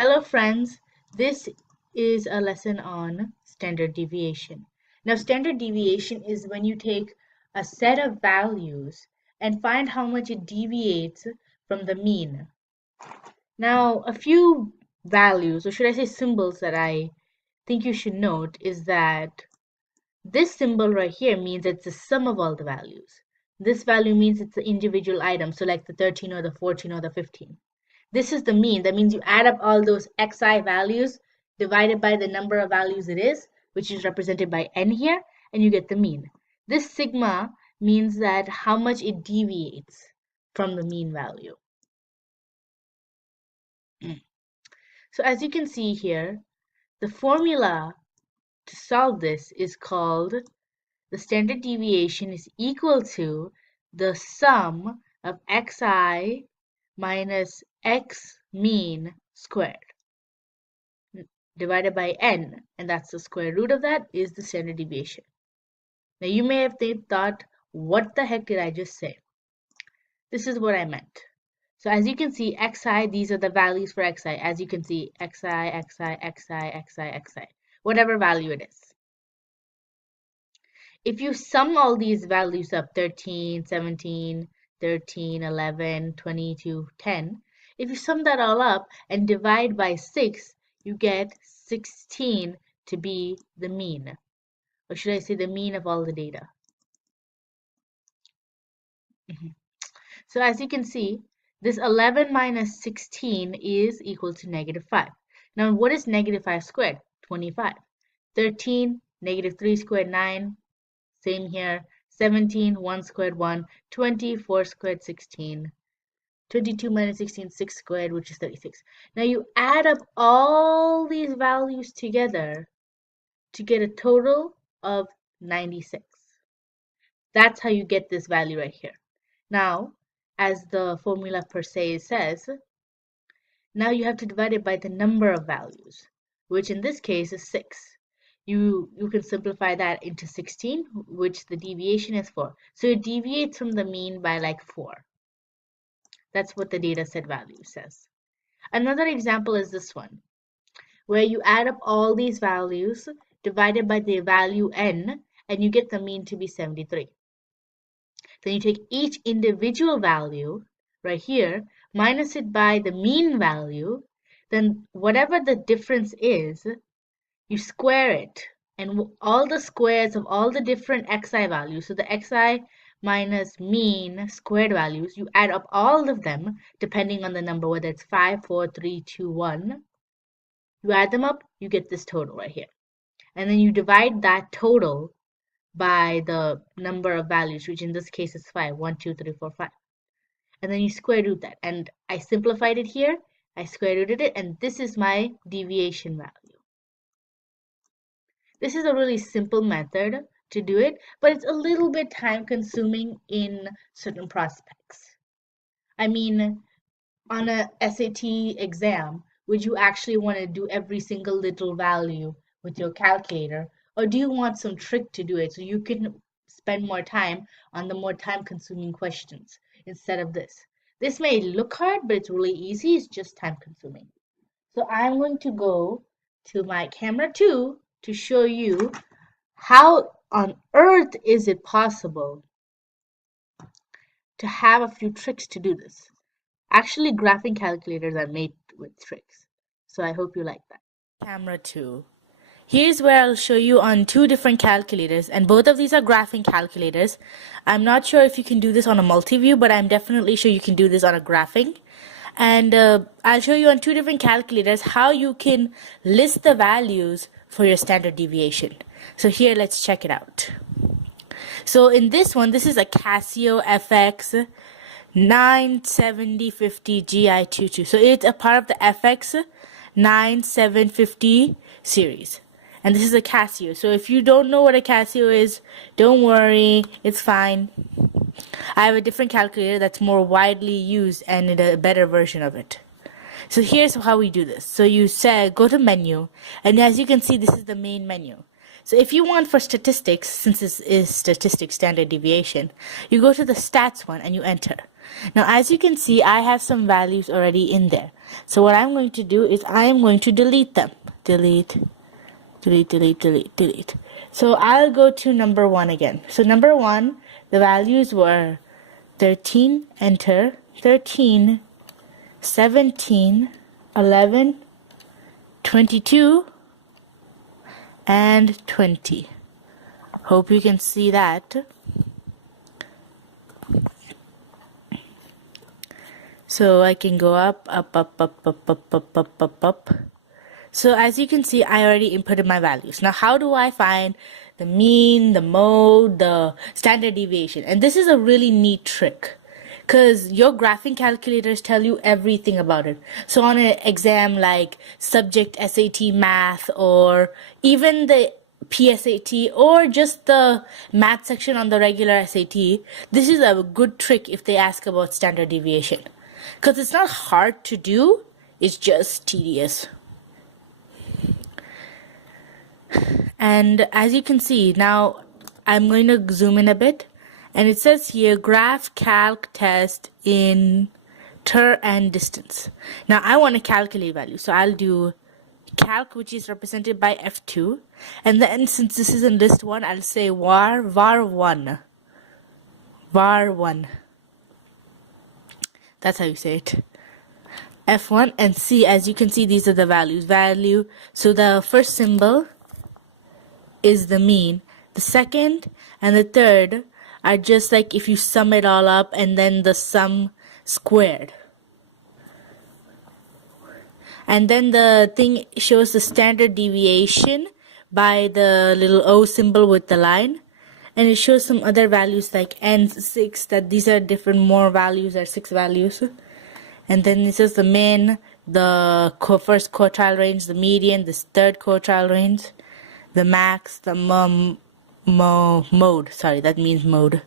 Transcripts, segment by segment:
Hello friends, this is a lesson on standard deviation. Now standard deviation is when you take a set of values and find how much it deviates from the mean. Now a few values, or should I say symbols, that I think you should note is that this symbol right here means it's the sum of all the values. This value means it's the individual item, so like the 13 or the 14 or the 15. This is the mean. That means you add up all those xi values divided by the number of values it is, which is represented by n here, and you get the mean. This sigma means that how much it deviates from the mean value. So as you can see here, the formula to solve this is called the standard deviation is equal to the sum of xi minus x mean squared divided by n, and that's the square root of that is the standard deviation. Now you may have thought, what the heck did I just say? This is what I meant. So as you can see, xi, these are the values for xi. As you can see, xi, whatever value it is. If you sum all these values up, 13, 17, 13, 11, 22, 10, if you sum that all up and divide by 6, you get 16 to be the mean. Or should I say the mean of all the data? So as you can see, this 11 minus 16 is equal to negative 5. Now what is negative 5 squared? 25. 13, negative 3 squared, 9. Same here. 17, 1 squared, 1. 20, 4 squared, 16. 22 minus 16, 6 squared, which is 36. Now you add up all these values together to get a total of 96. That's how you get this value right here. Now, as the formula per se says, now you have to divide it by the number of values, which in this case is 6. You can simplify that into 16, which the deviation is 4. So it deviates from the mean by like 4. That's what the data set value says. Another example is this one, where you add up all these values divided by the value n, and you get the mean to be 73. Then you take each individual value right here, minus it by the mean value, then whatever the difference is, you square it, and all the squares of all the different xi values, so the xi minus mean squared values, you add up all of them depending on the number, whether it's 5, 4, 3, 2, 1. You add them up, you get this total right here. And then you divide that total by the number of values, which in this case is 5, 1, 2, 3, 4, 5. And then you square root that. And I simplified it here. I square rooted it, and this is my deviation value. This is a really simple method to do it, but it's a little bit time consuming in certain prospects. I mean, on a SAT exam, would you actually want to do every single little value with your calculator, or do you want some trick to do it so you can spend more time on the more time consuming questions instead of this? This may look hard, but it's really easy. It's just time consuming. So I'm going to go to my camera 2 to show you how on earth is it possible to have a few tricks to do this. Actually, graphing calculators are made with tricks. So I hope you like that. Camera 2. Here's where I'll show you on 2 different calculators, and both of these are graphing calculators. I'm not sure if you can do this on a multi-view, but I'm definitely sure you can do this on a graphing. And I'll show you on 2 different calculators how you can list the values for your standard deviation. So here, let's check it out. So in this one, this is a Casio FX 97050 GI22. So it's a part of the FX 9750 series. And this is a Casio. So if you don't know what a Casio is, don't worry, it's fine. I have a different calculator that's more widely used and in a better version of it. So here's how we do this. So you say go to menu, and as you can see, this is the main menu. So if you want for statistics, since this is statistics standard deviation, you go to the stats one and you enter. Now, as you can see, I have some values already in there. So what I'm going to do is I am going to delete them. Delete, delete, delete, delete, delete. So I'll go to number 1 again. So number 1, the values were 13, enter, 13, 17, 11, 22, and 20. Hope you can see that. So I can go up, up, up, up, up, up, up, up, up, up. So as you can see, I already inputted my values. Now, how do I find the mean, the mode, the standard deviation? And this is a really neat trick, because your graphing calculators tell you everything about it. So on an exam like subject SAT math, or even the PSAT, or just the math section on the regular SAT, this is a good trick if they ask about standard deviation. Because it's not hard to do, it's just tedious. And as you can see, now I'm going to zoom in a bit. And it says here, graph calc test in ter and distance. Now I want to calculate value. So I'll do calc, which is represented by F2. And then since this is in list 1, I'll say var1. var1. That's how you say it. F1 and C, as you can see, these are the values. So the first symbol is the mean. The second and the third are just like if you sum it all up and then the sum squared. And then the thing shows the standard deviation by the little O symbol with the line. And it shows some other values like N6, that these are different more values, or 6 values. And then this is the min, the first quartile range, the median, this third quartile range, the max, the mode. Sorry, that means mode.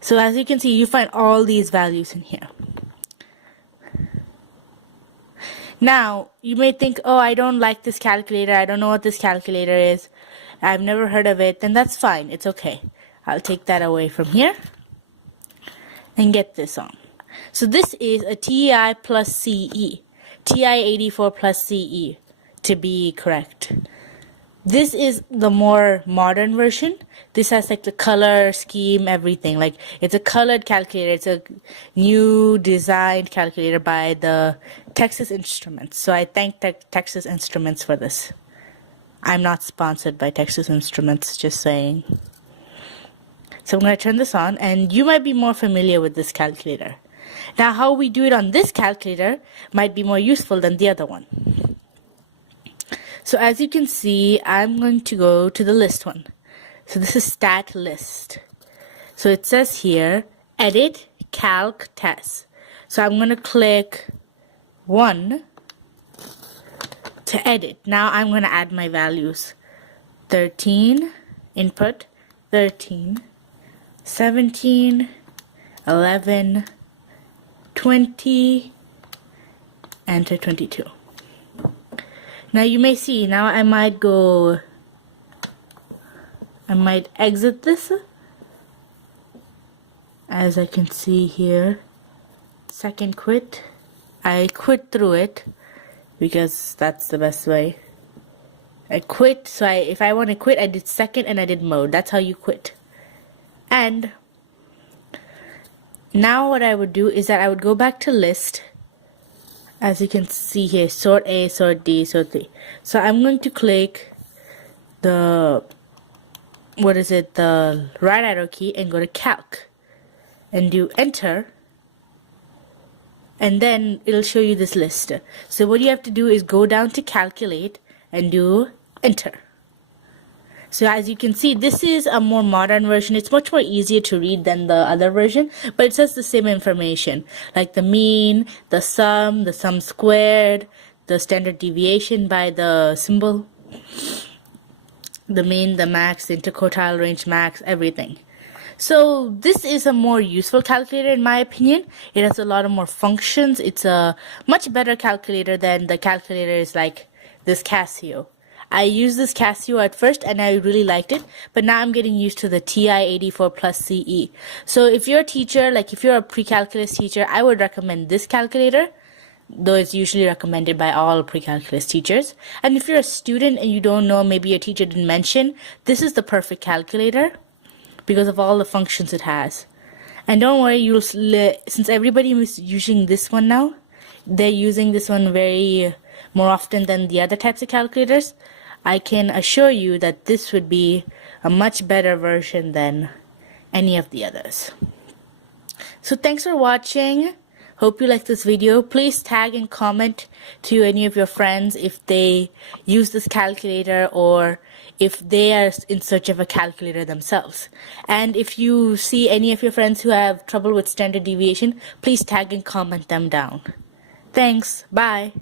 So as you can see, you find all these values in here. Now, you may think, oh, I don't like this calculator. I don't know what this calculator is. I've never heard of it. Then that's fine. It's okay. I'll take that away from here and get this on. So this is a TI plus CE. TI 84 plus CE, to be correct. This is the more modern version. This has like the color scheme, everything. Like it's a colored calculator. It's a new designed calculator by the Texas Instruments. So I thank Texas Instruments for this. I'm not sponsored by Texas Instruments, just saying. So I'm going to turn this on, and you might be more familiar with this calculator. Now, how we do it on this calculator might be more useful than the other one. So as you can see, I'm going to go to the list one. So this is stat list. So it says here, edit calc test. So I'm going to click 1 to edit. Now I'm going to add my values. 13, input, 13, 17, 11, 20, enter 22. Now you may see, now I might exit this, as I can see here. Second quit. I quit through it because that's the best way. I quit, so if I want to quit, I did second and I did mode. That's how you quit. And now what I would do is that I would go back to list. As you can see here, sort A, sort D, sort 3. So I'm going to click the right arrow key and go to calc and do enter, and then it'll show you this list. So what you have to do is go down to calculate and do enter. So as you can see, this is a more modern version. It's much more easier to read than the other version, but it says the same information, like the mean, the sum squared, the standard deviation by the symbol, the mean, the max, the interquartile range max, everything. So this is a more useful calculator in my opinion. It has a lot of more functions. It's a much better calculator than the calculators like this Casio. I used this Casio at first and I really liked it, but now I'm getting used to the TI-84 plus CE. So if you're a teacher, like if you're a pre-calculus teacher, I would recommend this calculator, though it's usually recommended by all pre-calculus teachers. And if you're a student and you don't know, maybe your teacher didn't mention, this is the perfect calculator because of all the functions it has. And don't worry, since everybody is using this one now, they're using this one very more often than the other types of calculators. I can assure you that this would be a much better version than any of the others. So thanks for watching. Hope you liked this video. Please tag and comment to any of your friends if they use this calculator or if they are in search of a calculator themselves. And if you see any of your friends who have trouble with standard deviation, please tag and comment them down. Thanks. Bye.